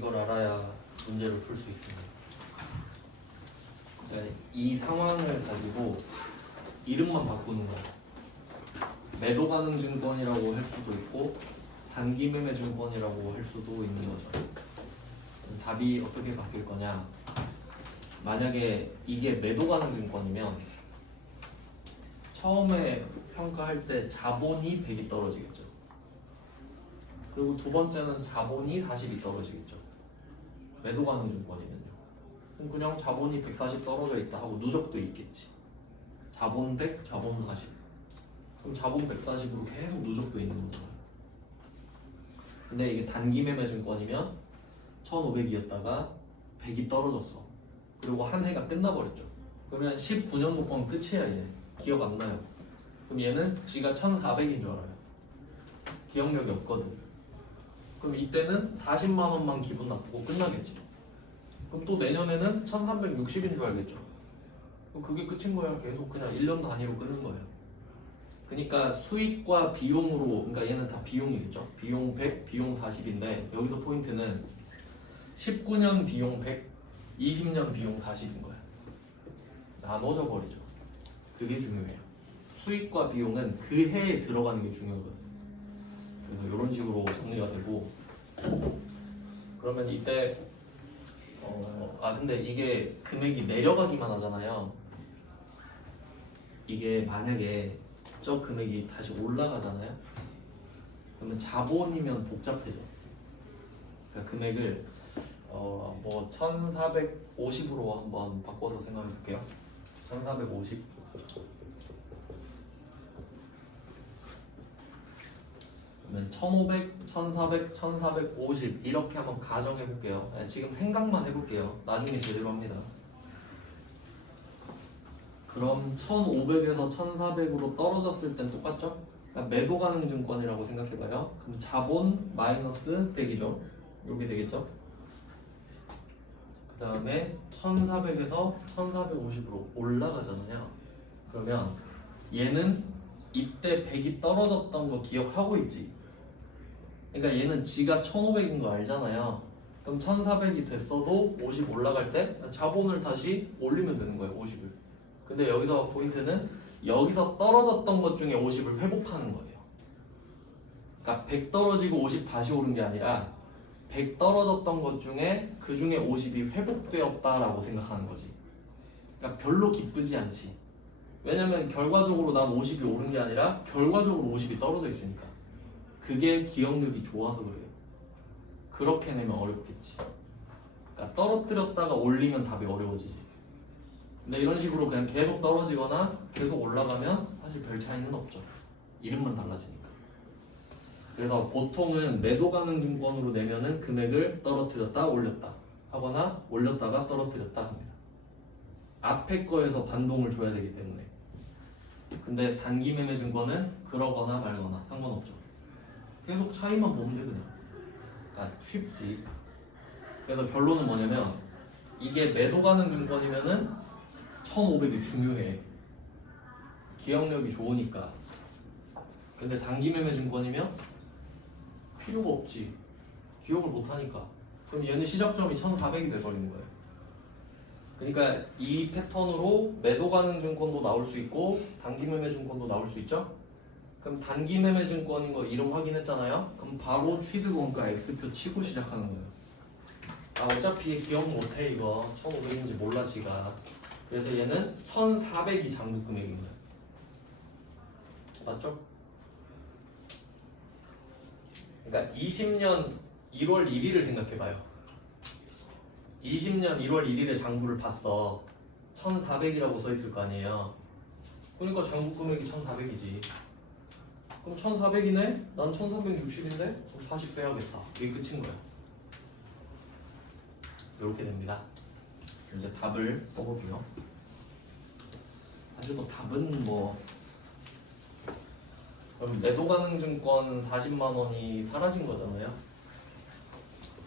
이걸 알아야 문제를 풀 수 있습니다. 그러니까 이 상황을 가지고 이름만 바꾸는 거예요. 매도 가능 증권이라고 할 수도 있고 단기 매매 증권이라고 할 수도 있는 거죠. 답이 어떻게 바뀔 거냐? 만약에 이게 매도 가능 증권이면 처음에 평가할 때 자본이 100이 떨어지겠죠. 그리고 두 번째는 자본이 40이 떨어지겠죠. 매도 가능 증권이면요. 그럼 그냥 자본이 140 떨어져 있다 하고 누적도 있겠지. 자본 100, 자본 40. 그럼 자본 140으로 계속 누적도 있는 거잖아요. 근데 이게 단기 매매 증권이면 1500이었다가 100이 떨어졌어. 그리고 한 해가 끝나버렸죠. 그러면 19년도 건 끝이야 이제. 기억 안 나요. 그럼 얘는 지가 1400인 줄 알아요. 기억력이 없거든. 그럼 이때는 40만 원만 기분 나쁘고 끝나겠지. 그럼 또 내년에는 1360인 줄 알겠죠. 그럼 그게 끝인 거야. 계속 그냥 1년 단위로 끊는 거예요. 그러니까 수익과 비용으로, 그러니까 얘는 다 비용이겠죠. 비용 100, 비용 40인데 여기서 포인트는 19년 비용 100, 20년 비용 40인 거야. 나눠져 버리죠. 그게 중요해요. 수익과 비용은 그 해에 들어가는 게 중요하거든. 그래서 이런 식으로 정리가 되고, 그러면 이때 근데 이게 금액이 내려가기만 하잖아요. 이게 만약에 저 금액이 다시 올라가잖아요. 그러면 자본이면 복잡해져. 그러니까 금액을 뭐 1450으로 한번 바꿔서 생각해 볼게요. 1450. 그러면 1500, 1400, 1450 이렇게 한번 가정해 볼게요. 지금 생각만 해볼게요. 나중에 제대로 합니다. 그럼 1500에서 1400으로 떨어졌을 땐 똑같죠? 그러니까 매도 가능 증권이라고 생각해봐요. 그럼 자본 마이너스 100이죠. 이렇게 되겠죠? 그 다음에 1400에서 1450으로 올라가잖아요. 그러면 얘는 이때 100이 떨어졌던 거 기억하고 있지? 그러니까 얘는 지가 1500인 거 알잖아요. 그럼 1400이 됐어도 50 올라갈 때 자본을 다시 올리면 되는 거예요. 50을. 근데 여기서 포인트는 여기서 떨어졌던 것 중에 50을 회복하는 거예요. 그러니까 100 떨어지고 50 다시 오른 게 아니라 100 떨어졌던 것 중에 그 중에 50이 회복되었다라고 생각하는 거지. 그러니까 별로 기쁘지 않지. 왜냐면 결과적으로 난 50이 오른 게 아니라 결과적으로 50이 떨어져 있으니까. 그게 기억력이 좋아서 그래요. 그렇게 내면 어렵겠지. 그러니까 떨어뜨렸다가 올리면 답이 어려워지지. 근데 이런 식으로 그냥 계속 떨어지거나 계속 올라가면 사실 별 차이는 없죠. 이름만 달라지니까. 그래서 보통은 매도 가능 증권으로 내면은 금액을 떨어뜨렸다 올렸다 하거나 올렸다가 떨어뜨렸다 합니다. 앞에 거에서 반동을 줘야 되기 때문에. 근데 단기 매매 증권은 그러거나 말거나 상관없죠. 계속 차이만 보면 돼 그냥. 그러니까 쉽지. 그래서 결론은 뭐냐면 이게 매도 가능 증권이면은 1500이 중요해. 기억력이 좋으니까. 근데 단기 매매 증권이면 필요가 없지. 기억을 못하니까. 그럼 얘는 시작점이 1400이 돼버리는 거예요. 그러니까 이 패턴으로 매도 가능 증권도 나올 수 있고 단기 매매 증권도 나올 수 있죠. 그럼 단기 매매 증권인 거 이름 확인했잖아요. 그럼 바로 취득원가 X표 치고 시작하는 거예요. 어차피 기억 못해 이거. 1500인지 몰라 지가. 그래서 얘는 1400이 장부 금액인 거예요. 맞죠? 그러니까 20년 1월 1일을 생각해봐요. 20년 1월 1일에 장부를 봤어. 1400이라고 써있을 거 아니에요. 그러니까 장부 금액이 1400이지. 그럼 1400이네? 난 1360인데? 그럼 40 빼야겠다. 이게 끝인 거야. 이렇게 됩니다. 이제 답을 써볼게요. 사실 뭐 답은 뭐 그럼 매도 가능 증권 40만 원이 사라진 거잖아요.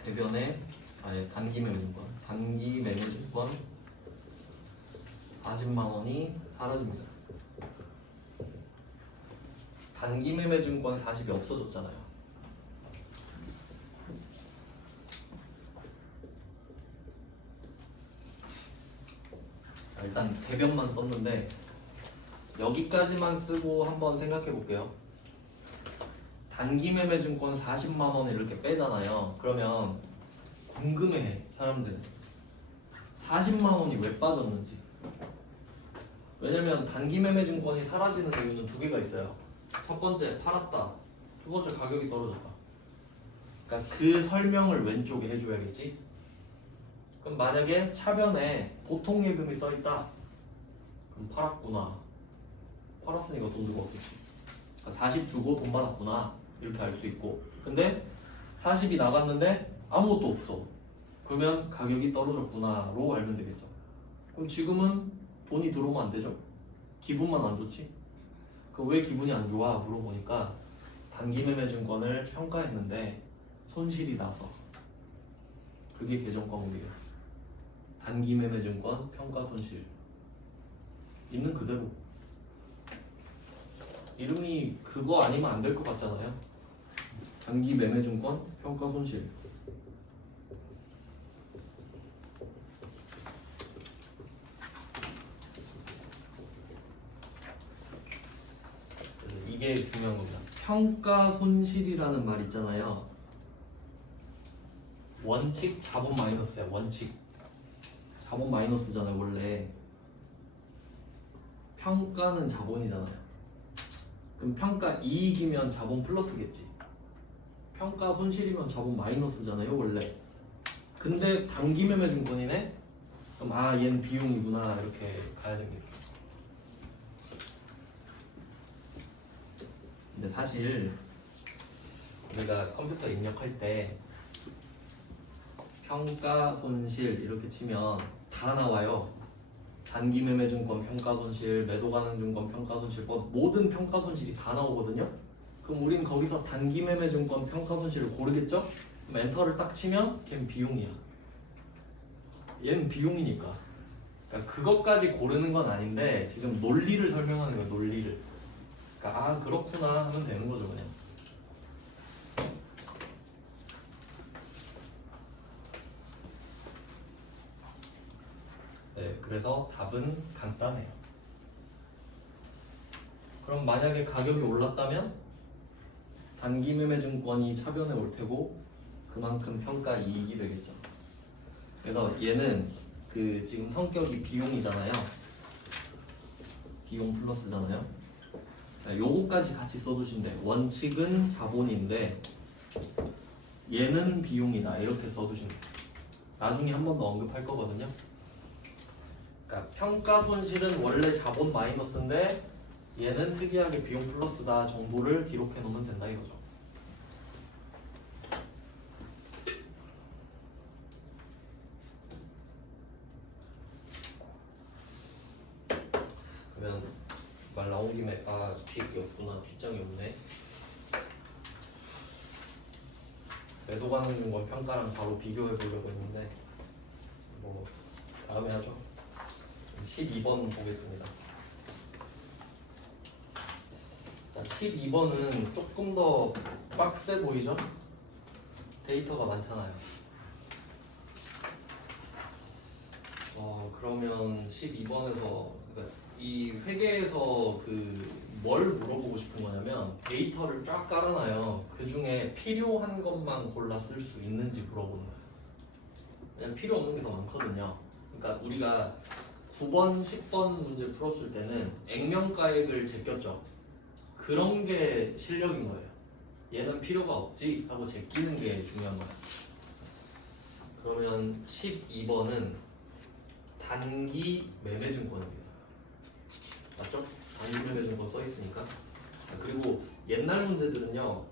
대변에 단기 매매 증권, 단기 매매 증권 40만 원이 사라집니다. 단기 매매 증권 40이 없어졌잖아요. 일단 대변만 썼는데 여기까지만 쓰고 한번 생각해 볼게요. 단기 매매 증권 40만 원을 이렇게 빼잖아요. 그러면 궁금해 사람들은 40만 원이 왜 빠졌는지. 왜냐면 단기 매매 증권이 사라지는 이유는 두 개가 있어요. 첫 번째 팔았다. 두 번째 가격이 떨어졌다. 그러니까 그 설명을 왼쪽에 해줘야겠지. 그럼 만약에 차변에 보통 예금이 써있다. 그럼 팔았구나. 팔았으니까 돈 들고 없겠지. 그러니까 40 주고 돈 받았구나. 이렇게 알 수 있고. 근데 40이 나갔는데 아무것도 없어. 그러면 가격이 떨어졌구나로 알면 되겠죠. 그럼 지금은 돈이 들어오면 안 되죠? 기분만 안 좋지? 그 왜 기분이 안 좋아? 물어보니까 단기 매매 증권을 평가했는데 손실이 나서. 그게 계정 과목이에요. 단기 매매 증권 평가 손실. 있는 그대로. 이름이 그거 아니면 안 될 것 같잖아요. 단기 매매 증권 평가 손실. 이게 중요한 겁니다. 평가 손실이라는 말 있잖아요. 원칙 자본 마이너스야. 원칙 자본 마이너스잖아요. 원래 평가는 자본이잖아요. 그럼 평가 이익이면 자본 플러스겠지. 평가 손실이면 자본 마이너스잖아요. 원래. 근데 단기 매매 증권이네. 그럼 아 얘는 비용이구나 이렇게 가야 됩니다. 근데 사실 우리가 컴퓨터 입력할 때 평가 손실 이렇게 치면 다 나와요. 단기 매매 증권 평가 손실, 매도 가능 증권 평가 손실, 모든 평가 손실이 다 나오거든요. 그럼 우린 거기서 단기 매매 증권 평가 손실을 고르겠죠? 그럼 엔터를 딱 치면 걔는 비용이야. 얘는 비용이니까. 그러니까 그것까지 고르는 건 아닌데 지금 논리를 설명하는 거예요. 논리를. 그러니까 아 그렇구나 하면 되는 거죠 그냥. 네, 그래서 답은 간단해요. 그럼 만약에 가격이 올랐다면 단기 매매 증권이 차변에 올 테고 그만큼 평가 이익이 되겠죠. 그래서 얘는 그 지금 성격이 비용이잖아요. 비용 플러스잖아요. 요거까지 같이 써두시면 돼요. 원칙은 자본인데 얘는 비용이다 이렇게 써두시면 돼요. 나중에 한 번 더 언급할 거거든요. 그러니까 평가 손실은 원래 자본 마이너스인데 얘는 특이하게 비용 플러스다 정도를 기록해 놓으면 된다 이거죠. 그러면 말 나온 김에 아 뒤에 없구나. 뒷장이 없네. 매도 가능 증권 평가랑 바로 비교해 보려고 했는데 뭐 다음에 하죠. 12번 보겠습니다. 자, 12번은 조금 더 빡세 보이죠? 데이터가 많잖아요. 그러면 12번에서 그러니까 이 회계에서 그 뭘 물어보고 싶은 거냐면 데이터를 쫙 깔아놔요. 그 중에 필요한 것만 골라 쓸 수 있는지 물어보는 거예요. 왜냐면 필요 없는 게 더 많거든요. 그러니까 우리가 9번, 10번 문제 풀었을 때는 액면가액을 제꼈죠. 그런 게 실력인 거예요. 얘는 필요가 없지 하고 제끼는 게 중요한 거야. 그러면 12번은 단기 매매 증권입니다. 맞죠? 단기 매매 증권 써 있으니까. 그리고 옛날 문제들은요,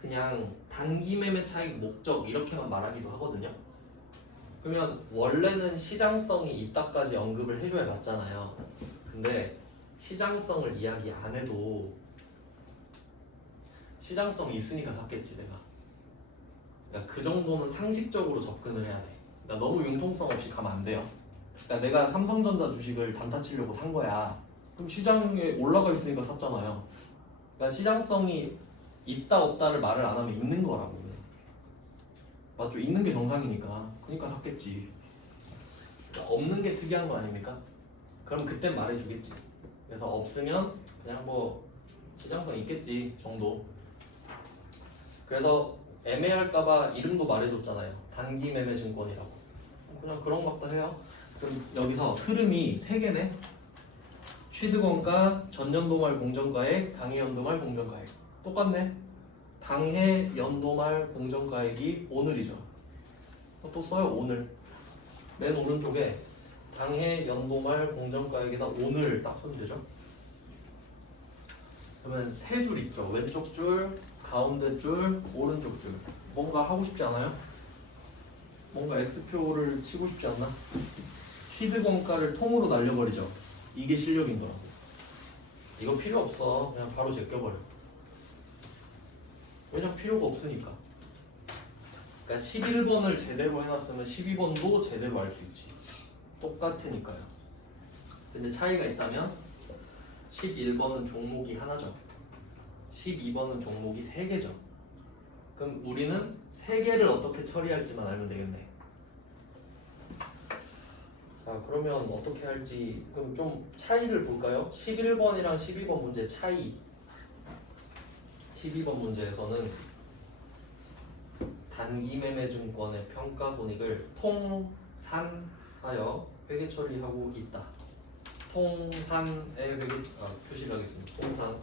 그냥 단기 매매 차익 목적 이렇게만 말하기도 하거든요. 그러면 원래는 시장성이 있다까지 언급을 해줘야 맞잖아요. 근데 시장성을 이야기 안 해도 시장성이 있으니까 샀겠지 내가. 그러니까 그 정도는 상식적으로 접근을 해야 돼. 그러니까 너무 융통성 없이 가면 안 돼요. 그러니까 내가 삼성전자 주식을 단타 치려고 산 거야. 그럼 시장에 올라가 있으니까 샀잖아요. 그러니까 시장성이 있다 없다를 말을 안 하면 있는 거라고. 맞죠? 있는 게 정상이니까. 그러니까 샀겠지. 그러니까 없는 게 특이한 거 아닙니까? 그럼 그때 말해주겠지. 그래서 없으면 그냥 뭐 지정성 있겠지 정도. 그래서 애매할까봐 이름도 말해줬잖아요. 단기 매매 증권이라고. 그냥 그런 것도 해요. 그럼 여기서 흐름이 세 개네. 취득원가, 전년도 말 공정가액, 당해 연도 말 공정가액. 똑같네. 당해 연도 말 공정가액이 오늘이죠. 또 써요 오늘. 맨 오른쪽에 당해 연도 말 공정가액에다 오늘 딱 쓰면 되죠. 그러면 세 줄 있죠. 왼쪽 줄, 가운데 줄, 오른쪽 줄. 뭔가 하고 싶지 않아요? 뭔가 X표를 치고 싶지 않나? 취득원가를 통으로 날려버리죠. 이게 실력인 거라고. 이거 필요 없어. 그냥 바로 제껴버려. 왜냐 필요가 없으니까. 그러니까 11번을 제대로 해놨으면 12번도 제대로 알 수 있지. 똑같으니까요. 근데 차이가 있다면 11번은 종목이 하나죠. 12번은 종목이 3개죠. 그럼 우리는 3개를 어떻게 처리할지만 알면 되겠네. 자, 그러면 어떻게 할지 그럼 좀 차이를 볼까요? 11번이랑 12번 문제 차이. 12번 문제에서는 단기매매증권의 평가손익을 통산하여 회계 처리하고 있다. 통산의 회계 표시를 하겠습니다. 통산.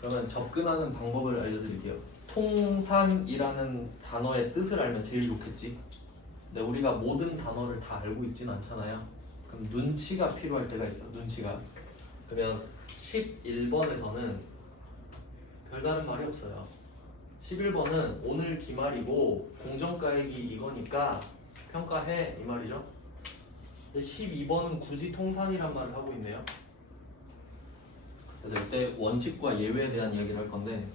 그러면 접근하는 방법을 알려드릴게요. 통산이라는 단어의 뜻을 알면 제일 좋겠지. 근데 우리가 모든 단어를 다 알고 있진 않잖아요. 그럼 눈치가 필요할 때가 있어. 눈치가. 그러면 11번에서는 별다른 말이 없어요. 11번은 오늘 기말이고 공정가액이 이거니까 평가해 이 말이죠. 근데 12번은 굳이 통산이란 말을 하고 있네요. 그래서 이때 원칙과 예외에 대한 이야기를 할 건데,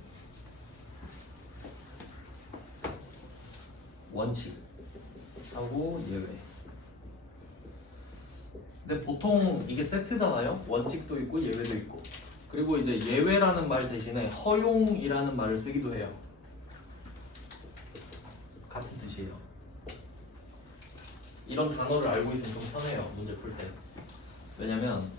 원칙하고 예외. 근데 보통 이게 세트잖아요. 원칙도 있고 예외도 있고. 그리고 이제 예외라는 말 대신에 허용이라는 말을 쓰기도 해요. 같은 뜻이에요. 이런 단어를 알고 있으면 좀 편해요. 문제 풀 때. 왜냐면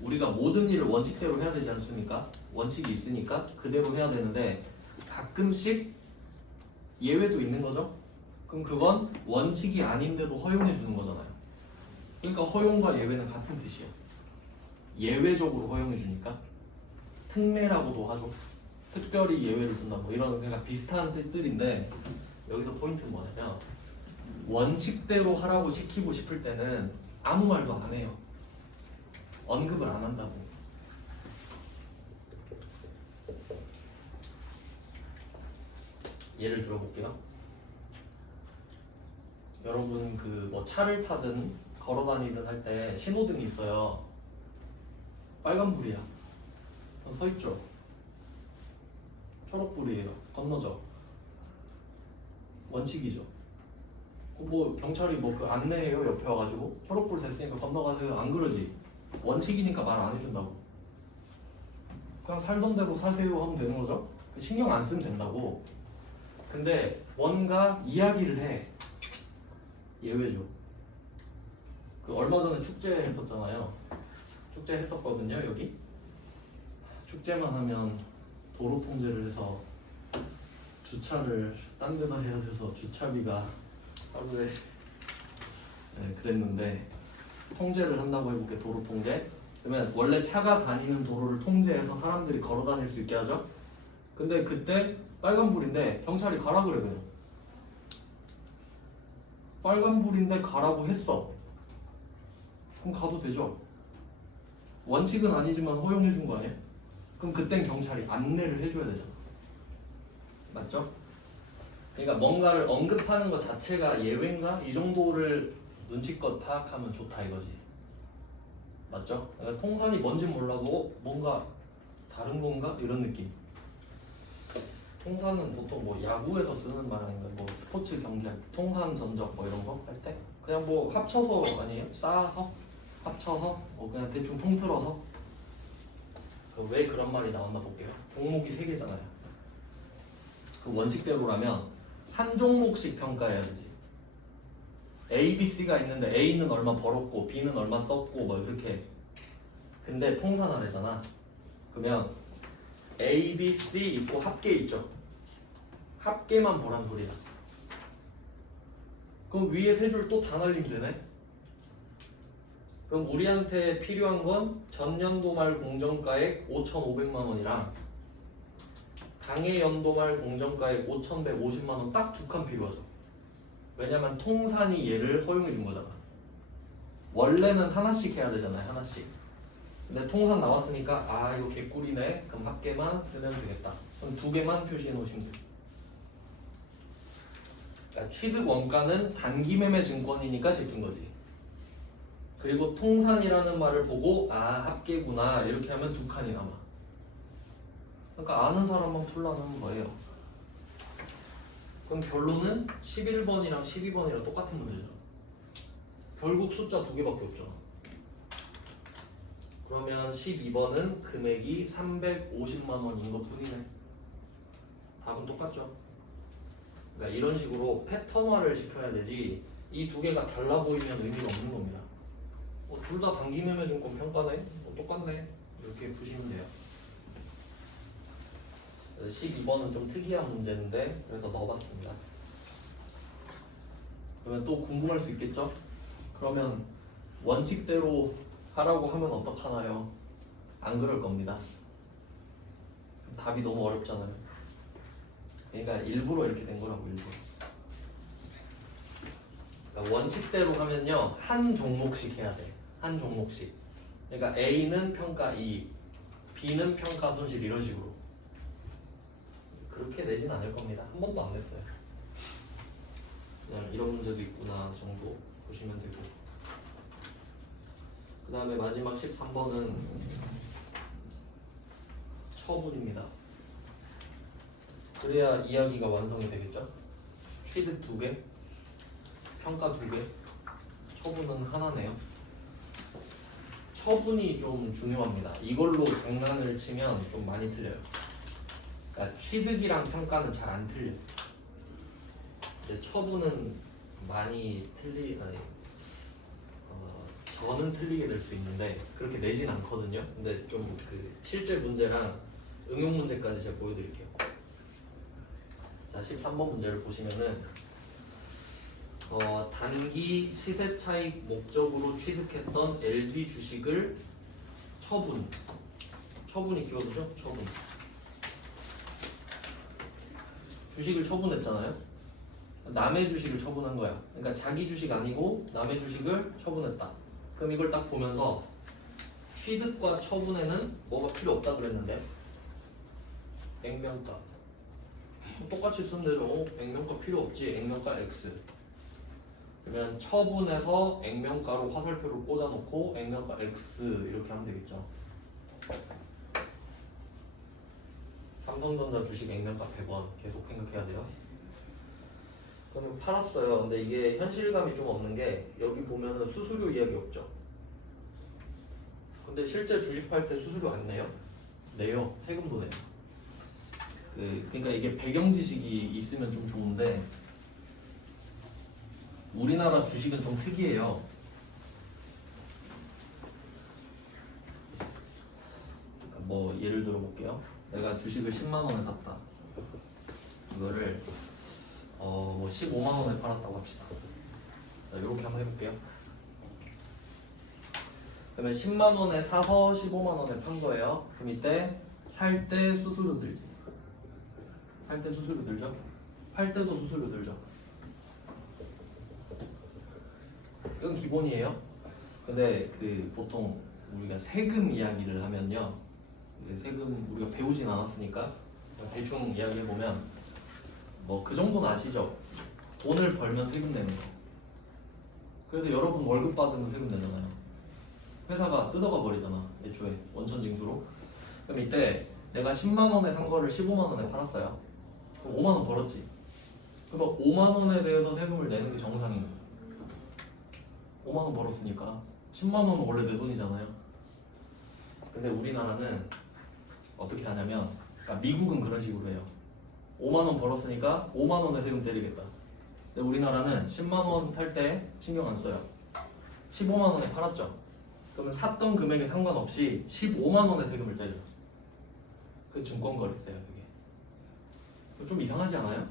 우리가 모든 일을 원칙대로 해야 되지 않습니까? 원칙이 있으니까 그대로 해야 되는데 가끔씩 예외도 있는 거죠. 그럼 그건 원칙이 아닌데도 허용해 주는 거잖아요. 그러니까 허용과 예외는 같은 뜻이에요. 예외적으로 허용해 주니까 특례라고도 하죠. 특별히 예외를 둔다 뭐 이런 그러니까 비슷한 뜻들인데 여기서 포인트는 뭐냐면 원칙대로 하라고 시키고 싶을 때는 아무 말도 안 해요. 언급을 안 한다고. 예를 들어볼게요. 여러분 그 뭐 차를 타든 걸어 다니든 할 때 신호등이 있어요. 빨간불이야. 서 있죠. 초록불이에요. 건너죠. 원칙이죠. 뭐 경찰이 뭐 그 안내해요 옆에 와가지고 초록불 됐으니까 건너가세요 안 그러지. 원칙이니까 말 안 해준다고. 그냥 살던 대로 사세요 하면 되는 거죠. 신경 안 쓰면 된다고. 근데 뭔가 이야기를 해. 예외죠. 그 얼마 전에 축제 했었잖아요. 축제 했었거든요 여기. 축제만 하면 도로 통제를 해서 주차를 딴 데다 해야 돼서 주차비가 하루에 그랬는데 통제를 한다고 해볼게. 도로 통제. 그러면 원래 차가 다니는 도로를 통제해서 사람들이 걸어 다닐 수 있게 하죠. 근데 그때 빨간불인데 경찰이 가라 그래요. 빨간불인데 가라고 했어. 그럼 가도 되죠. 원칙은 아니지만 허용해 준 거 아니에요? 그럼 그땐 경찰이 안내를 해줘야 되잖아. 맞죠? 그러니까 뭔가를 언급하는 것 자체가 예외인가? 이 정도를 눈치껏 파악하면 좋다 이거지. 맞죠? 그러니까 통산이 뭔지 몰라도 뭔가 다른 건가? 이런 느낌. 통산은 보통 뭐 야구에서 쓰는 말 아닌가? 뭐 스포츠 경기할 때 통산 전적 뭐 이런 거 할 때 그냥 뭐 합쳐서 아니에요? 쌓아서? 합쳐서? 뭐 그냥 대충 통틀어서? 왜 그런 말이 나왔나 볼게요. 종목이 3개잖아요. 그 원칙대로라면 한 종목씩 평가해야 되지. A, B, C가 있는데 A는 얼마 벌었고 B는 얼마 썼고 뭐 이렇게. 근데 통산하래잖아. 그러면 A, B, C 있고 합계 있죠. 합계만 보란 소리야. 그럼 위에 세 줄 또 다 날리면 되네. 그럼 우리한테 필요한 건 전년도 말 공정가액 5,500만 원이랑 당해 연도 말 공정가액 5,150만 원 딱 두 칸 필요하죠. 왜냐면 통산이 얘를 허용해 준 거잖아. 원래는 하나씩 해야 되잖아요. 하나씩. 근데 통산 나왔으니까 아 이거 개꿀이네. 그럼 합계만 쓰면 되겠다. 그럼 두 개만 표시해 놓으시면 돼요. 그러니까 취득 원가는 단기 매매 증권이니까 제낀 거지. 그리고 통산이라는 말을 보고 아 합계구나 이렇게 하면 두 칸이 남아. 그러니까 아는 사람만 풀라는 거예요. 그럼 결론은 11번이랑 12번이랑 똑같은 문제죠. 결국 숫자 두 개밖에 없잖아. 그러면 12번은 금액이 350만 원인 것 뿐이네. 답은 똑같죠. 그러니까 이런 식으로 패턴화를 시켜야 되지 이 두 개가 달라 보이면 의미가 없는 겁니다. 둘 다 단기 매매 증권 평가네? 똑같네. 이렇게 푸시면 돼요. 12번은 좀 특이한 문제인데 그래서 넣어봤습니다. 그러면 또 궁금할 수 있겠죠? 그러면 원칙대로 하라고 하면 어떡하나요? 안 그럴 겁니다. 답이 너무 어렵잖아요. 그러니까 일부러 이렇게 된 거라고 일부러. 그러니까 원칙대로 하면요 한 종목씩 해야 돼. 한 종목씩. 그러니까 A는 평가 이익, B는 평가 손실 이런 식으로. 그렇게 내진 않을 겁니다. 한 번도 안 냈어요. 그냥 이런 문제도 있구나 정도 보시면 되고. 그 다음에 마지막 13번은 처분입니다. 그래야 이야기가 완성이 되겠죠? 취득 2개, 평가 2개, 처분은 하나네요. 처분이 좀 중요합니다. 이걸로 장난을 치면 좀 많이 틀려요. 그러니까 취득이랑 평가는 잘 안 틀려. 근데 처분은 많이 저는 틀리게 될 수 있는데 그렇게 내진 않거든요. 근데 좀 그 실제 문제랑 응용 문제까지 제가 보여드릴게요. 자, 13번 문제를 보시면은 단기 시세 차익 목적으로 취득했던 LG 주식을 처분이 키워드죠? 처분. 주식을 처분했잖아요. 남의 주식을 처분한 거야. 그러니까 자기 주식 아니고 남의 주식을 처분했다. 그럼 이걸 딱 보면서 취득과 처분에는 뭐가 필요 없다 그랬는데 액면가 똑같이 쓰면 되죠. 액면가 필요 없지. 액면가 X. 그러면 처분해서 액면가로 화살표를 꽂아놓고 액면가 X 이렇게 하면 되겠죠. 삼성전자 주식 액면가 100원 계속 생각해야 돼요. 그러면 팔았어요. 근데 이게 현실감이 좀 없는 게 여기 보면은 수수료 이야기 없죠. 근데 실제 주식 팔 때 수수료 안 내요? 내요. 세금도 내요. 그러니까 이게 배경 지식이 있으면 좀 좋은데 우리나라 주식은 좀 특이해요. 뭐 예를 들어 볼게요. 내가 주식을 10만 원에 샀다. 이거를 뭐 15만 원에 팔았다고 합시다. 자, 이렇게 한번 해볼게요. 그러면 10만 원에 사서 15만 원에 판 거예요. 그럼 이때 살 때 수수료 들지. 살 때 수수료 들죠? 팔 때도 수수료 들죠? 이건 기본이에요. 근데 보통 우리가 세금 이야기를 하면요. 세금 우리가 배우진 않았으니까 대충 이야기해보면 뭐 그 정도는 아시죠? 돈을 벌면 세금 내는 거. 그래도 여러분 월급 받으면 세금 내잖아요. 회사가 뜯어가 버리잖아. 애초에 원천 징수로. 그럼 이때 내가 10만 원에 산 거를 15만 원에 팔았어요. 그럼 5만 원 벌었지. 그럼 5만 원에 대해서 세금을 내는 게 정상인 거예요. 5만 원 벌었으니까 10만 원은 원래 내 돈이잖아요. 근데 우리나라는 어떻게 하냐면, 그러니까 미국은 그런 식으로 해요. 5만 원 벌었으니까 5만 원에 세금 때리겠다. 근데 우리나라는 10만 원 살 때 신경 안 써요. 15만 원에 팔았죠. 그러면 샀던 금액에 상관없이 15만 원의 세금을 떼죠. 그 증권거래세요, 그게. 좀 이상하지 않아요?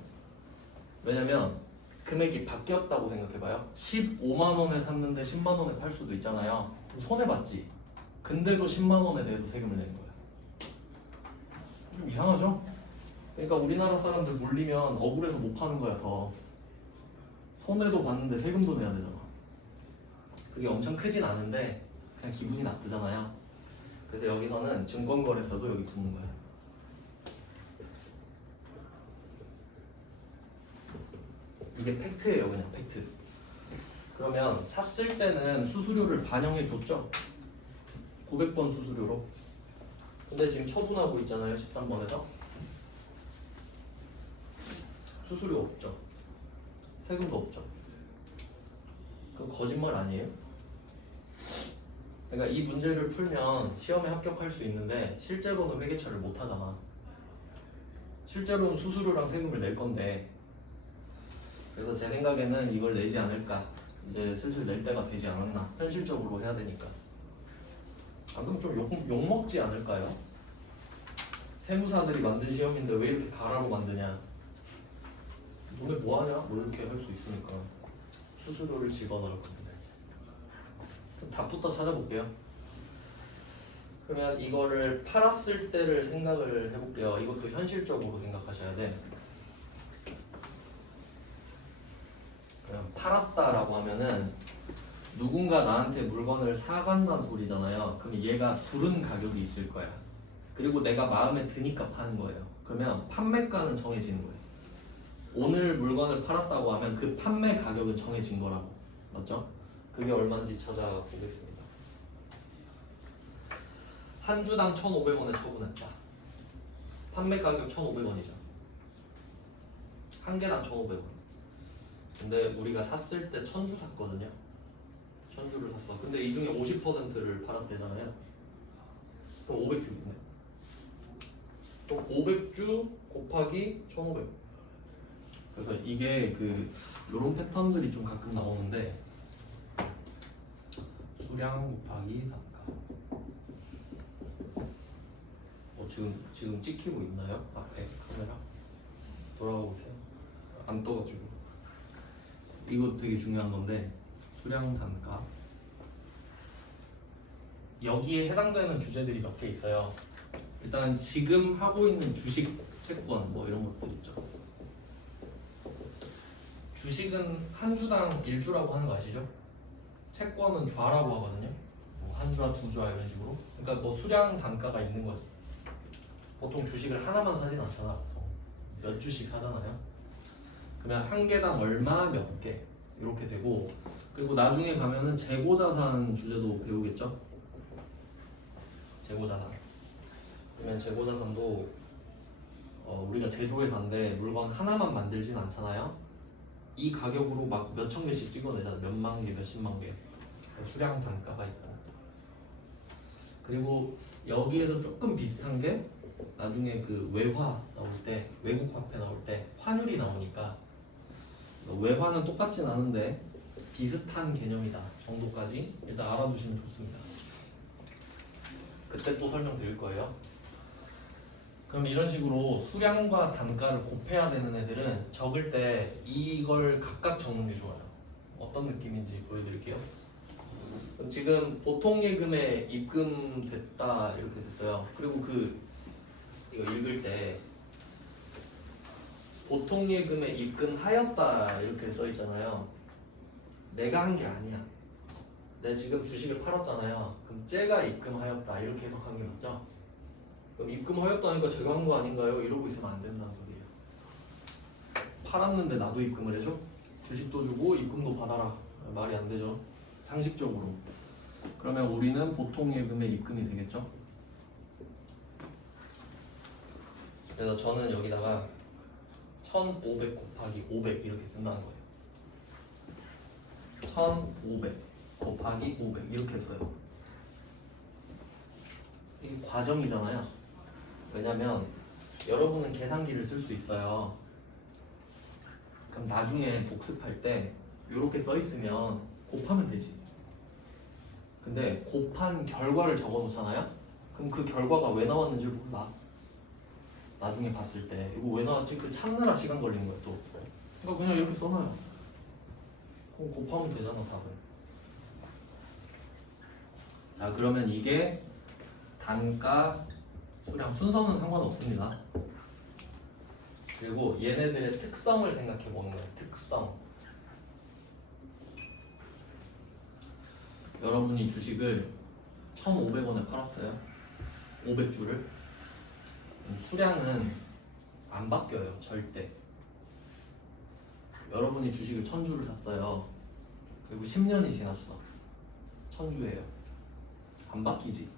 왜냐면 금액이 바뀌었다고 생각해봐요. 15만 원에 샀는데 10만 원에 팔 수도 있잖아요. 그럼 손해봤지. 근데도 10만 원에 대해서 세금을 내는 거야. 좀 이상하죠? 그러니까 우리나라 사람들 몰리면 억울해서 못 파는 거야, 더. 손해도 봤는데 세금도 내야 되잖아. 그게 엄청 크진 않은데 그냥 기분이 나쁘잖아요. 그래서 여기서는 증권거래소도 여기 두는 거예요. 이게 팩트예요, 그냥 팩트. 그러면 샀을 때는 수수료를 반영해 줬죠. 900번 수수료로. 근데 지금 처분하고 있잖아요, 13번에서. 수수료 없죠. 세금도 없죠. 그거 거짓말 아니에요? 그러니까 이 문제를 풀면 시험에 합격할 수 있는데 실제로는 회계처리를 못 하잖아. 실제로는 수수료랑 세금을 낼 건데. 그래서 제 생각에는 이걸 내지 않을까. 이제 슬슬 낼 때가 되지 않았나. 현실적으로 해야 되니까. 방금 좀 욕먹지 않을까요? 세무사들이 만든 시험인데 왜 이렇게 가라로 만드냐. 너네 뭐하냐? 뭐 이렇게 할 수 있으니까. 수수료를 집어넣을 건데. 그럼 답부터 찾아볼게요. 그러면 이거를 팔았을 때를 생각을 해볼게요. 이것도 현실적으로 생각하셔야 돼. 그냥 팔았다라고 하면은 누군가 나한테 물건을 사간다는 소리잖아요. 그럼 얘가 부른 가격이 있을 거야. 그리고 내가 마음에 드니까 파는 거예요. 그러면 판매가는 정해지는 거예요. 오늘 물건을 팔았다고 하면 그 판매 가격은 정해진 거라고. 맞죠? 그게 얼마인지 찾아보겠습니다. 한 주당 1,500원에 처분했다. 판매 가격 1,500원이죠. 한 개당 1,500원. 근데 우리가 샀을 때 1,000주 샀거든요. 1,000주를 샀어. 근데 이 중에 50%를 팔았대잖아요. 그럼 500주겠네. 또 500주 곱하기 1,500. 그래서 이게 요런 패턴들이 좀 가끔 나오는데 수량 곱하기 단가. 지금 찍히고 있나요? 앞에 카메라? 돌아가 보세요. 안 떠가지고. 이거 되게 중요한 건데 수량 단가. 여기에 해당되는 주제들이 몇 개 있어요. 일단 지금 하고 있는 주식 채권 뭐 이런 것들 있죠. 주식은 한 주당 1주라고 하는 거 아시죠? 채권은 좌라고 하거든요. 뭐 한 주와 두 주와 이런 식으로. 그러니까 뭐 수량 단가가 있는 거지. 보통 주식을 하나만 사진 않잖아. 보통 몇 주씩 사잖아요. 그러면 한 개당 얼마 몇 개 이렇게 되고, 그리고 나중에 가면은 재고자산 주제도 배우겠죠? 재고자산. 그러면 재고자산도 우리가 제조회사인데 물건 하나만 만들진 않잖아요. 이 가격으로 막 몇천 개씩 찍어내잖아. 몇만 개, 몇십만 개. 수량 단가가 있고. 그리고 여기에서 조금 비슷한 게 나중에 그 외화 나올 때, 외국 화폐 나올 때 환율이 나오니까 외화는 똑같진 않은데 비슷한 개념이다 정도까지 일단 알아두시면 좋습니다. 그때 또 설명드릴 거예요. 그럼 이런 식으로 수량과 단가를 곱해야 되는 애들은 적을 때 이걸 각각 적는 게 좋아요. 어떤 느낌인지 보여드릴게요. 그럼 지금 보통 예금에 입금됐다 이렇게 됐어요. 그리고 이거 읽을 때 보통 예금에 입금하였다 이렇게 써 있잖아요. 내가 한 게 아니야. 내가 지금 주식을 팔았잖아요. 그럼 쟤가 입금하였다 이렇게 해석하는 게 맞죠? 그럼 입금하였다니까 제가 한 거 아닌가요? 이러고 있으면 안 된다는 소리예요. 팔았는데 나도 입금을 해줘? 주식도 주고 입금도 받아라. 말이 안 되죠. 상식적으로. 그러면 우리는 보통 예금에 입금이 되겠죠? 그래서 저는 여기다가 1,500 곱하기 500 이렇게 쓴다는 거예요. 1,500 곱하기 500 이렇게 써요. 이게 과정이잖아요. 왜냐면 여러분은 계산기를 쓸 수 있어요. 그럼 나중에 복습할 때 이렇게 써 있으면 곱하면 되지. 근데 곱한 결과를 적어 놓잖아요? 그럼 그 결과가 왜 나왔는지 몰라. 나중에 봤을 때 이거 왜 나왔지? 그 찾느라 시간 걸리는 거야 또. 그러니까 그냥 이렇게 써놔요. 그럼 곱하면 되잖아 답은. 자 그러면 이게 단가 수량 순서는 상관없습니다. 그리고 얘네들의 특성을 생각해 보는 거예요. 특성. 여러분이 주식을 1,500원에 팔았어요. 500주를. 수량은 안 바뀌어요. 절대. 여러분이 주식을 1,000주를 샀어요. 그리고 10년이 지났어. 1,000주예요. 안 바뀌지.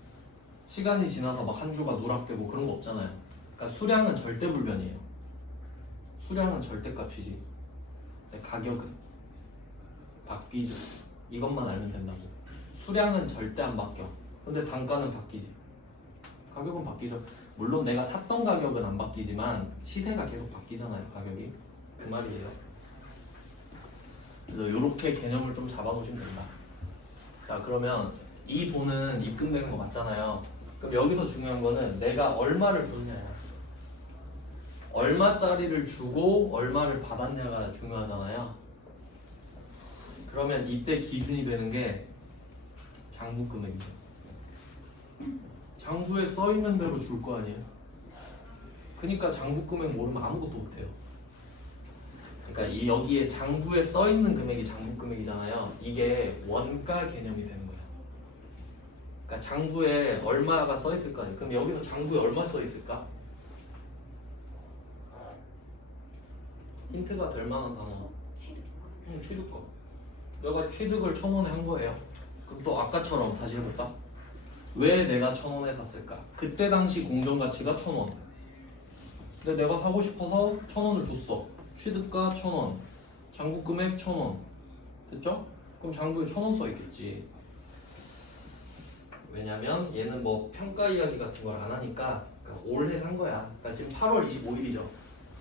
시간이 지나서 막 한 주가 누락되고 그런 거 없잖아요. 그러니까 수량은 절대 불변이에요. 수량은 절대값이지. 가격은 바뀌죠. 이것만 알면 된다고. 수량은 절대 안 바뀌어. 근데 단가는 바뀌지. 가격은 바뀌죠. 물론 내가 샀던 가격은 안 바뀌지만 시세가 계속 바뀌잖아요. 가격이. 그 말이에요. 그래서 이렇게 개념을 좀 잡아놓으시면 된다. 자 그러면 이 돈은 입금되는 거 맞잖아요. 그럼 여기서 중요한 거는 내가 얼마를 줬냐야. 얼마짜리를 주고 얼마를 받았냐가 중요하잖아요. 그러면 이때 기준이 되는 게 장부 금액이죠. 장부에 써 있는 대로 줄 거 아니에요. 그러니까 장부 금액 모르면 아무것도 못 해요. 그러니까 이 여기에 장부에 써 있는 금액이 장부 금액이잖아요. 이게 원가 개념이 되는 거예요. 그러니까 장부에 얼마가 써 있을 거 아니에요. 그럼 여기서 장부에 얼마 써 있을까? 힌트가 될 만한 단어. 취득거. 내가 취득을 1,000원에 한 거예요. 그럼 또 아까처럼 다시 해볼까? 왜 내가 1,000원에 샀을까? 그때 당시 공정가치가 1,000원. 근데 내가 사고 싶어서 1,000원을 줬어. 취득가 1,000원. 장부 금액 1,000원. 됐죠? 그럼 장부에 1,000원 써 있겠지. 왜냐면 얘는 뭐 평가 이야기 같은 걸 안 하니까 그러니까 올해 산 거야. 그러니까 지금 8월 25일이죠.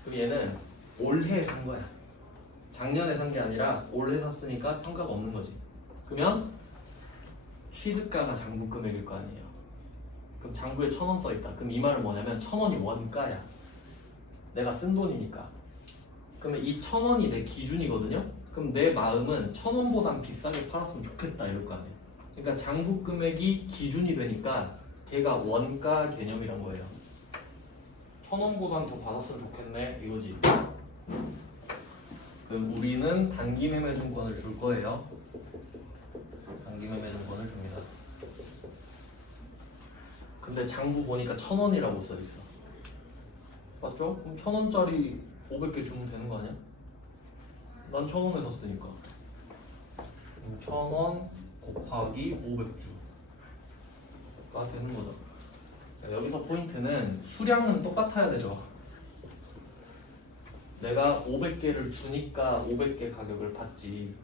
그럼 얘는 올해 산 거야. 작년에 산 게 아니라 올해 샀으니까 평가가 없는 거지. 그러면 취득가가 장부 금액일 거 아니에요. 그럼 장부에 1,000원 써 있다. 그럼 이 말은 뭐냐면 1,000원이 원가야. 내가 쓴 돈이니까. 그러면 이 1,000원이 내 기준이거든요. 그럼 내 마음은 1,000원보단 비싸게 팔았으면 좋겠다 이럴 거 아니에요. 그러니까 장부 금액이 기준이 되니까 걔가 원가 개념이란 거예요. 1,000원보단 더 받았으면 좋겠네 이거지. 그럼 우리는 단기 매매 증권을 줄 거예요. 단기 매매 증권을 줍니다. 근데 장부 보니까 1,000원이라고 써 있어. 맞죠? 그럼 1,000원짜리 500개 주면 되는 거 아니야? 난 1,000원에 샀으니까. 1,000원 곱하기 500주가 되는 거죠. 여기서 포인트는 수량은 똑같아야 되죠. 내가 500개를 주니까 500개 가격을 받지.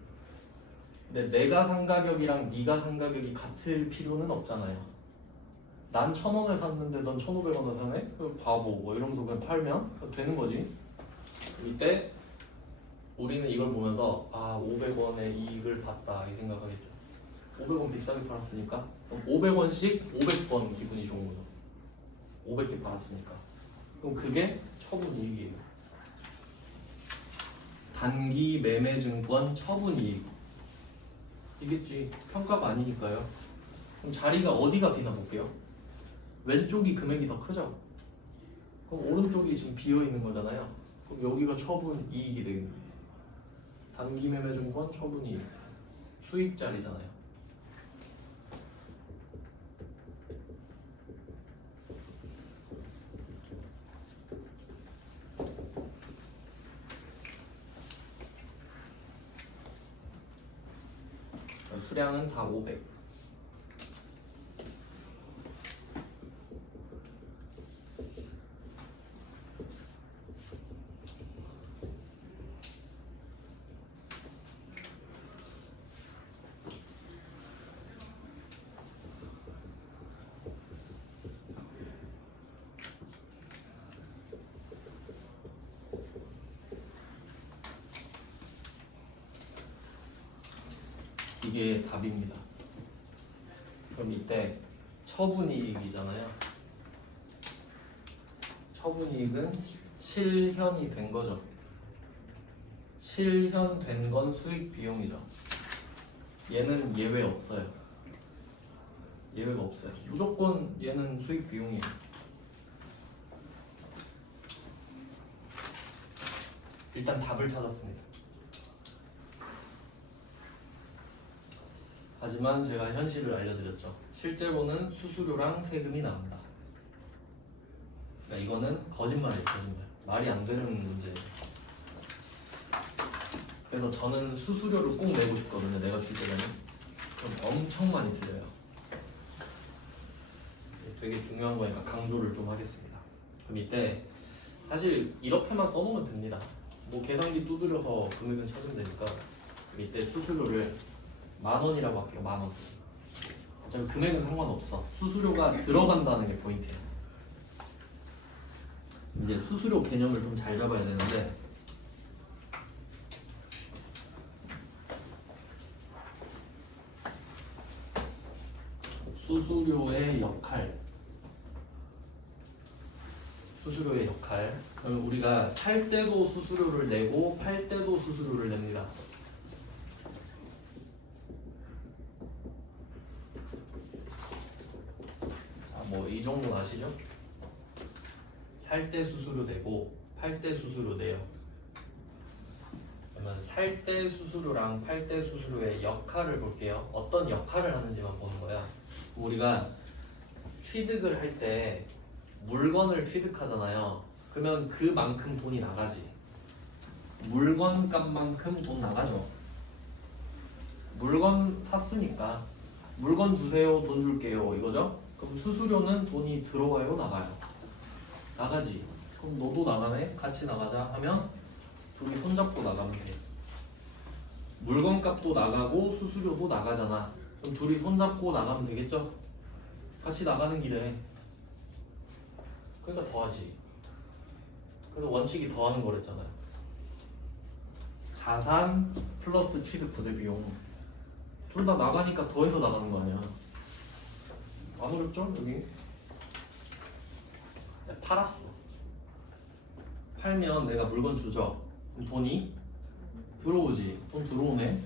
근데 내가 산 가격이랑 네가 산 가격이 같을 필요는 없잖아요. 난 1,000원에 샀는데 넌 1,500원에 사네? 그럼 바보 뭐 이러면서 그냥 팔면 되는 거지. 이때 우리는 이걸 보면서 아 500원의 이익을 봤다 이 생각하겠죠. 500원 비싸게 팔았으니까 그럼 500원씩 500번 기분이 좋은 거죠. 500개 팔았으니까. 그럼 그게 처분이익이에요. 단기 매매 증권 처분이익. 이겠지. 평가가 아니니까요. 그럼 자리가 어디가 비나 볼게요. 왼쪽이 금액이 더 크죠. 그럼 오른쪽이 지금 비어 있는 거잖아요. 그럼 여기가 처분이익이 되겠네. 단기 매매 증권 처분이익. 수익 자리잖아요. 수량은 다 500. 이게 답입니다. 그럼 이때 처분이익이잖아요. 처분이익은 실현이 된 거죠. 실현된 건 수익 비용이죠. 얘는 예외 없어요. 예외가 없어요. 무조건 얘는 수익 비용이에요. 일단 답을 찾았습니다. 하지만 제가 현실을 알려드렸죠. 실제로는 수수료랑 세금이 나온다. 그러니까 이거는 거짓말이에요. 거짓말. 말이 안 되는 문제예요. 그래서 저는 수수료를 꼭 내고 싶거든요. 내가 줄 때는. 그럼 엄청 많이 들려요. 되게 중요한 거니까 강조를 좀 하겠습니다. 그럼 이때 사실 이렇게만 써놓으면 됩니다. 뭐 계산기 두드려서 금액은 찾으면 되니까. 그럼 이때 수수료를 10,000원이라고 할게요. 10,000원. 어차피 금액은 상관없어. 수수료가 들어간다는 게 포인트예요. 이제 수수료 개념을 좀 잘 잡아야 되는데 수수료의 역할. 수수료의 역할. 그럼 우리가 살 때도 수수료를 내고 팔 때도 수수료를 냅니다. 뭐 이 정도는 아시죠? 살 때 수수료 내고 팔 때 수수료 내요. 그러면 살 때 수수료랑 팔 때 수수료의 역할을 볼게요. 어떤 역할을 하는지만 보는 거야. 우리가 취득을 할 때 물건을 취득하잖아요. 그러면 그만큼 돈이 나가지. 물건 값만큼 돈 나가죠. 물건 샀으니까 물건 주세요, 돈 줄게요 이거죠? 그럼 수수료는 돈이 들어와요, 나가요? 나가지. 그럼 너도 나가네? 같이 나가자 하면 둘이 손잡고 나가면 돼. 물건 값도 나가고 수수료도 나가잖아. 그럼 둘이 손잡고 나가면 되겠죠? 같이 나가는 길에. 그러니까 더하지. 그래서 원칙이 더하는 거랬잖아요. 자산 플러스 취득 부대 비용. 둘 다 나가니까 더해서 나가는 거 아니야. 안 어렵죠? 여기 팔았어. 팔면 내가 물건 주죠. 그럼 돈이 들어오지. 돈 들어오네.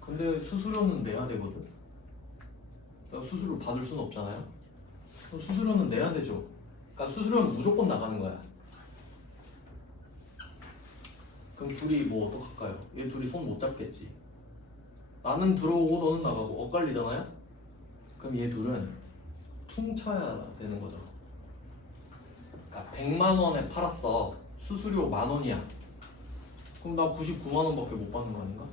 근데 수수료는 내야 되거든. 내가 수수료 받을 수는 없잖아요. 그럼 수수료는 내야 되죠. 그러니까 수수료는 무조건 나가는 거야. 그럼 둘이 뭐 어떡할까요? 얘 둘이 손 못 잡겠지. 나는 들어오고 너는 나가고 엇갈리잖아요? 그럼 얘 둘은 퉁쳐야 되는 거죠. 그러니까 100만 원에 팔았어. 수수료 10,000원이야. 그럼 나 99만 원밖에 못 받는 거 아닌가?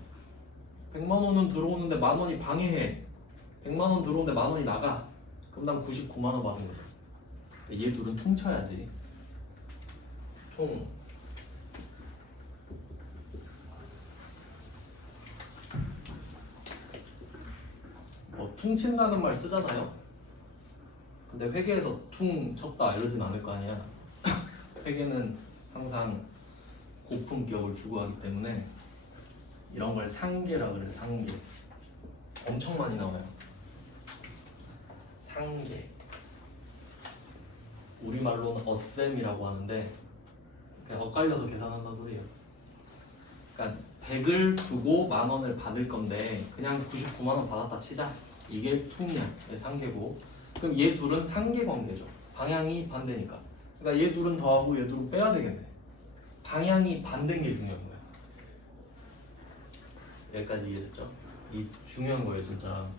100만 원은 들어오는데 10,000원이 방해해. 100만 원 들어오는데 10,000원이 나가. 그럼 난 99만 원 받은 거죠. 얘 둘은 퉁쳐야지. 총. 뭐 퉁친다는 말 쓰잖아요. 근데 회계에서 퉁 쳤다 이러진 않을 거 아니야. 회계는 항상 고품격을 추구하기 때문에 이런 걸 상계라 그래. 상계. 엄청 많이 나와요. 상계. 우리말로는 어셈이라고 하는데 그냥 엇갈려서 계산한다는 소리예요. 그러니까 100을 주고 10,000원을 받을 건데 그냥 99만 원 받았다 치자. 이게 퉁이야. 상계고. 그럼 얘 둘은 상계 관계죠. 방향이 반대니까. 그러니까 얘 둘은 더하고 얘 둘은 빼야 되겠네. 방향이 반대인 게 중요한 거야. 여기까지 이해됐죠? 이 중요한 거예요, 진짜.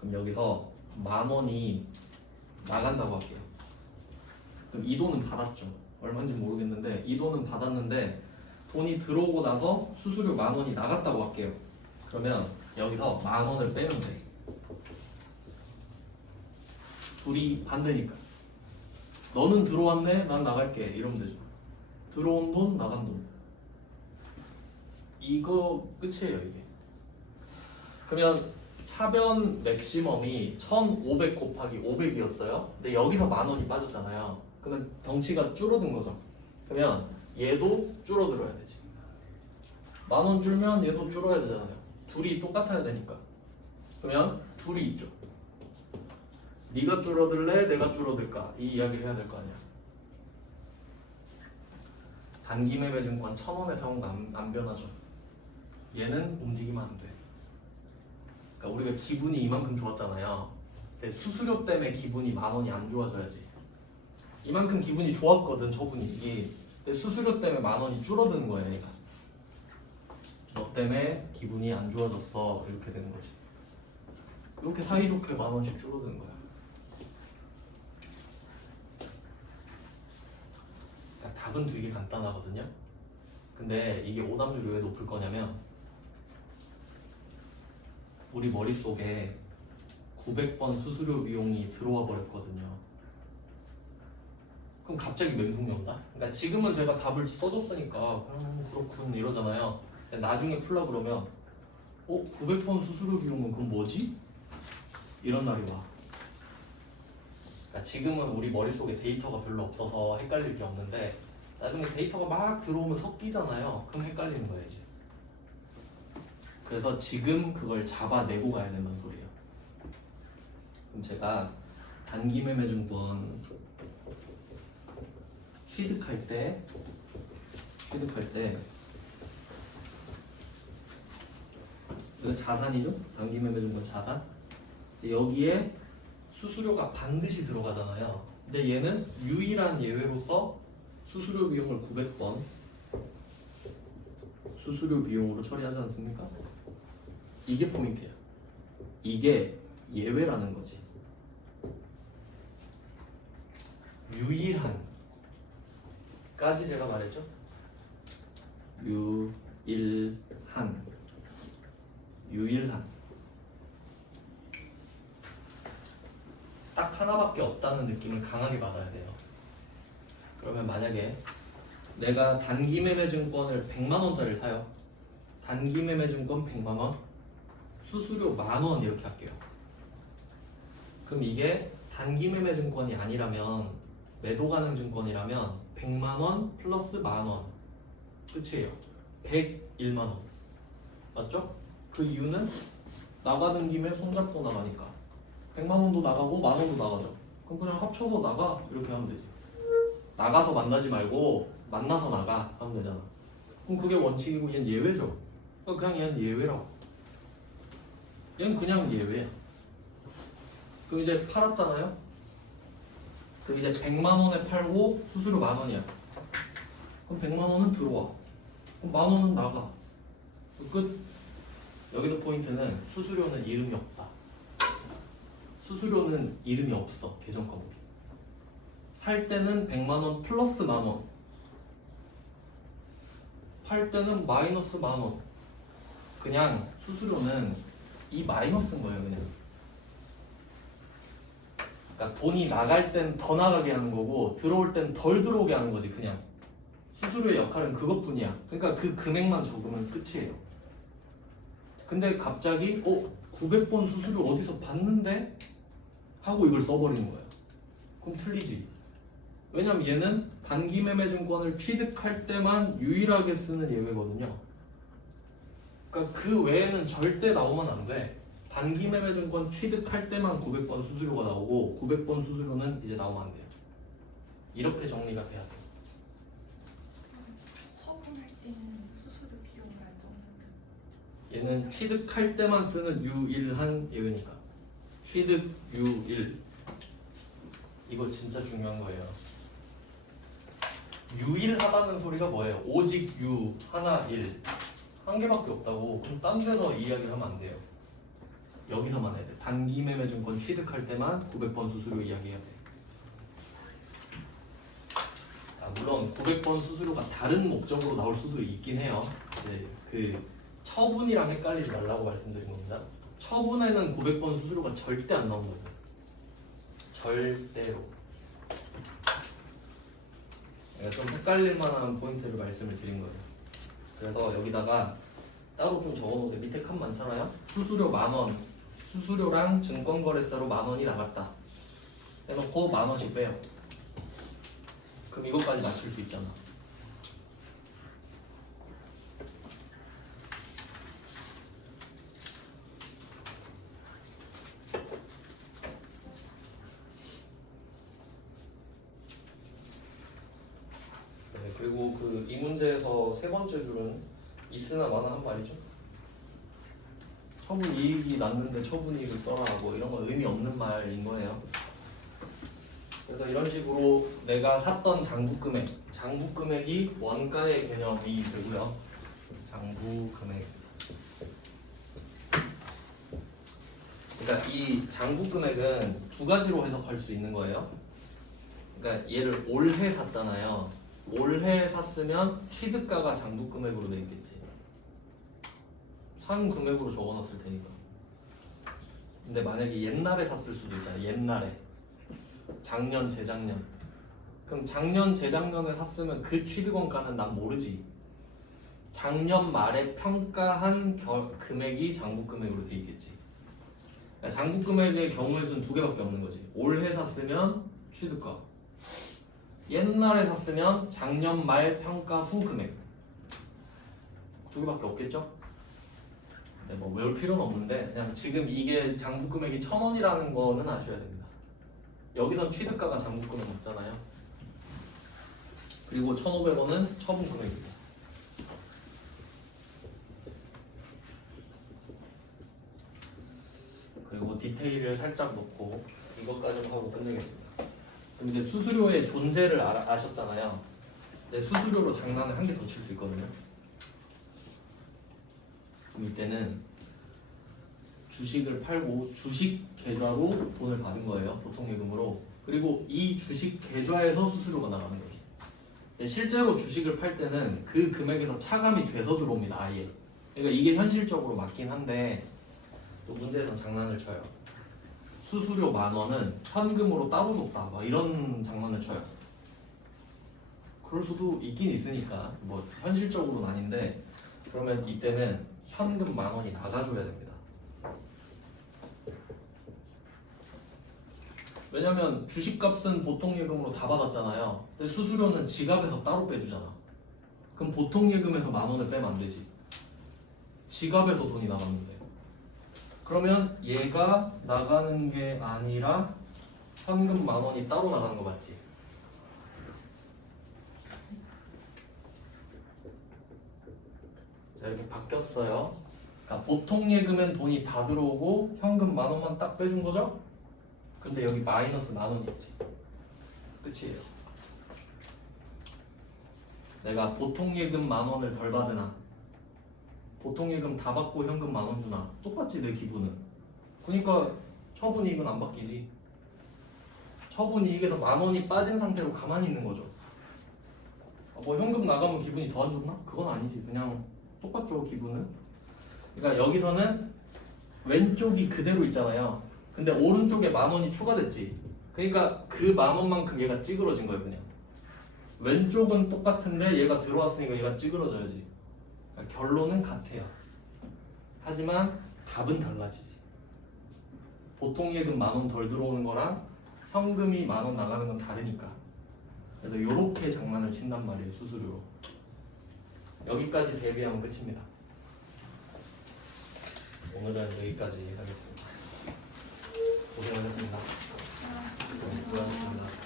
그럼 여기서 10,000원이 나간다고 할게요. 그럼 이 돈은 받았죠. 얼마인지 모르겠는데 이 돈은 받았는데 돈이 들어오고 나서 수수료 10,000원이 나갔다고 할게요. 그러면 여기서 10,000원을 빼면 돼. 둘이 반대니까. 너는 들어왔네, 난 나갈게 이러면 되죠. 들어온 돈, 나간 돈. 이거 끝이에요, 이게. 그러면 차변 맥시멈이 1,500 곱하기 500이었어요. 근데 여기서 10,000원이 빠졌잖아요. 그러면 덩치가 줄어든 거죠. 그러면 얘도 줄어들어야 되지. 만 원 줄면 얘도 줄어야 되잖아요. 둘이 똑같아야 되니까. 그러면 둘이 있죠. 네가 줄어들래? 내가 줄어들까? 이 이야기를 해야 될 거 아니야. 단기 매매 증권 1,000원에 사온 거 안 변하죠. 얘는 움직이면 안 돼. 그러니까 우리가 기분이 이만큼 좋았잖아요. 근데 수수료 때문에 기분이 만 원이 안 좋아져야지. 이만큼 기분이 좋았거든 저분이. 근데 수수료 때문에 만 원이 줄어드는 거야 얘가. 너 때문에 기분이 안 좋아졌어 이렇게 되는 거지. 이렇게 사이좋게 만 원씩 줄어드는 거야. 그러니까 답은 되게 간단하거든요. 근데 이게 오답률이 왜 높을 거냐면 우리 머릿속에 900번 수수료 비용이 들어와 버렸거든요. 그럼 갑자기 멘붕이 온다? 그러니까 지금은 제가 답을 써줬으니까 그렇군 이러잖아요. 근데 나중에 풀라 그러면 900번 수수료 비용은 그럼 뭐지? 이런 날이 와. 그러니까 지금은 우리 머릿속에 데이터가 별로 없어서 헷갈릴 게 없는데 나중에 데이터가 막 들어오면 섞이잖아요. 그럼 헷갈리는 거예요 이제. 그래서 지금 그걸 잡아내고 가야 된다는 소리예요. 그럼 제가 단기 매매 증권 취득할 때 이거 자산이죠? 단기 매매 증권 자산. 여기에 수수료가 반드시 들어가잖아요. 근데 얘는 유일한 예외로서 수수료 비용을 900번 수수료 비용으로 처리하지 않습니까? 이게 포인트야. 이게 예외라는 거지. 유일한까지 제가 말했죠. 유일한 딱 하나밖에 없다는 느낌을 강하게 받아야 돼요. 그러면 만약에 내가 단기 매매 증권을 100만 원짜리를 사요. 단기 매매 증권 100만 원, 수수료 10,000원 이렇게 할게요. 그럼 이게 단기 매매 증권이 아니라면 매도 가능 증권이라면 100만 원 플러스 10,000원 끝이에요. 101만 원 맞죠? 그 이유는 나가는 김에 손잡고 나가니까 100만 원도 나가고 10,000원도 나가죠. 그럼 그냥 합쳐서 나가 이렇게 하면 되지. 나가서 만나지 말고 만나서 나가 하면 되잖아. 그럼 그게 원칙이고 얘는 예외죠. 그냥 얘는 예외라고. 얘는 그냥 예외야. 그럼 이제 팔았잖아요. 그럼 이제 100만 원에 팔고 수수료 10,000원이야. 그럼 100만 원은 들어와. 그럼 10,000원은 나가. 끝. 여기서 포인트는 수수료는 이름이 없다. 수수료는 이름이 없어. 계정 과목에. 살 때는 100만 원 플러스 10,000원. 팔 때는 마이너스 10,000원. 그냥 수수료는 이 마이너스인 거예요, 그냥. 그러니까 돈이 나갈 땐 더 나가게 하는 거고 들어올 땐 덜 들어오게 하는 거지, 그냥. 수수료의 역할은 그것뿐이야. 그러니까 그 금액만 적으면 끝이에요. 근데 갑자기 900번 수수료 어디서 봤는데? 하고 이걸 써버리는 거예요. 그럼 틀리지. 왜냐면 얘는 단기 매매 증권을 취득할 때만 유일하게 쓰는 예외거든요. 그러니까 그 외에는 절대 나오면 안 돼. 단기 매매 증권 취득할 때만 900번 수수료가 나오고 900번 수수료는 이제 나오면 안 돼요. 이렇게 정리가 돼야 돼. 처분할 때는 수수료 비용을 안 적는다. 얘는 취득할 때만 쓰는 유일한 예외니까. 취득 유일. 이거 진짜 중요한 거예요. 유일하다는 소리가 뭐예요? 오직 유, 하나, 일. 한 개밖에 없다고. 그럼 딴 데서 이야기를 하면 안 돼요. 여기서만 해야 돼. 단기 매매 증권 취득할 때만 900번 수수료 이야기해야 돼. 물론 900번 수수료가 다른 목적으로 나올 수도 있긴 해요. 이제 그 처분이랑 헷갈리지 말라고 말씀드린 겁니다. 처분에는 900번 수수료가 절대 안 나온다고. 절대로. 좀 헷갈릴 만한 포인트를 말씀을 드린 거예요. 그래서 여기다가 따로 좀 적어놓으세요. 밑에 칸 많잖아요. 수수료 10,000원, 수수료랑 증권거래세로 10,000원이 나갔다 해놓고 10,000원씩 빼요. 그럼 이것까지 맞출 수 있잖아. 그리고 그 이 문제에서 세 번째 줄은 있으나 마나 한 말이죠. 처분 이익이 났는데 처분 이익을 써라 뭐 이런 건 의미 없는 말인 거예요. 그래서 이런 식으로 내가 샀던 장부 금액이 원가의 개념이 되고요. 장부 금액. 그러니까 이 장부 금액은 두 가지로 해석할 수 있는 거예요. 그러니까 얘를 올해 샀잖아요. 올해 샀으면 취득가가 장부 금액으로 돼 있겠지. 산 금액으로 적어놨을 테니까. 근데 만약에 옛날에 샀을 수도 있잖아. 옛날에. 작년, 재작년. 그럼 작년, 재작년에 샀으면 그 취득원가는 난 모르지. 작년 말에 평가한 금액이 장부 금액으로 돼 있겠지. 그러니까 장부 금액의 경우의 수는 두 개밖에 없는 거지. 올해 샀으면 취득가. 옛날에 샀으면 작년 말 평가 후 금액. 두 개밖에 없겠죠? 네, 뭐 외울 필요는 없는데 그냥 지금 이게 장부 금액이 1,000원이라는 거는 아셔야 됩니다. 여기선 취득가가 장부 금액 없잖아요. 그리고 1,500원은 처분 금액입니다. 그리고 디테일을 살짝 넣고 이것까지만 하고 끝내겠습니다. 그럼 이제 수수료의 존재를 아셨잖아요. 근데 수수료로 장난을 한 개 더 칠 수 있거든요. 그럼 이때는 주식을 팔고 주식 계좌로 돈을 받은 거예요. 보통 예금으로. 그리고 이 주식 계좌에서 수수료가 나가는 거죠. 근데 실제로 주식을 팔 때는 그 금액에서 차감이 돼서 들어옵니다. 아예. 그러니까 이게 현실적으로 맞긴 한데 또 문제에서 장난을 쳐요. 수수료 10,000원은 현금으로 따로 줬다. 막 이런 장난을 쳐요. 그럴 수도 있긴 있으니까 뭐 현실적으로는 아닌데 그러면 이때는 현금 10,000원이 나가줘야 됩니다. 왜냐면 주식값은 보통 예금으로 다 받았잖아요. 근데 수수료는 지갑에서 따로 빼주잖아. 그럼 보통 예금에서 10,000원을 빼면 안 되지. 지갑에서 돈이 나갔는데. 그러면 얘가 나가는 게 아니라 현금 10,000원이 따로 나가는 거 맞지? 자, 이렇게 바뀌었어요. 그러니까 보통 예금엔 돈이 다 들어오고 현금 10,000원만 딱 빼준 거죠? 근데 여기 마이너스 10,000원 있지. 끝이에요. 내가 보통 예금 10,000원을 덜 받으나 보통 예금 다 받고 현금 10,000원 주나 똑같지 내 기분은. 그러니까 처분 이익은 안 바뀌지. 처분 이익에서 10,000원이 빠진 상태로 가만히 있는 거죠. 뭐 현금 나가면 기분이 더 안 좋나? 그건 아니지. 그냥 똑같죠 기분은. 그러니까 여기서는 왼쪽이 그대로 있잖아요. 근데 오른쪽에 10,000원이 추가됐지. 그러니까 그 10,000원만큼 얘가 찌그러진 거예요 그냥. 왼쪽은 똑같은데 얘가 들어왔으니까 얘가 찌그러져야지. 그러니까 결론은 같아요. 하지만 답은 달라지지. 보통 예금 10,000원 덜 들어오는 거랑 현금이 10,000원 나가는 건 다르니까. 그래서 이렇게 장난을 친단 말이에요 수수료로. 여기까지 대비하면 끝입니다. 오늘은 여기까지 하겠습니다. 고생하셨습니다. 수고하셨습니다.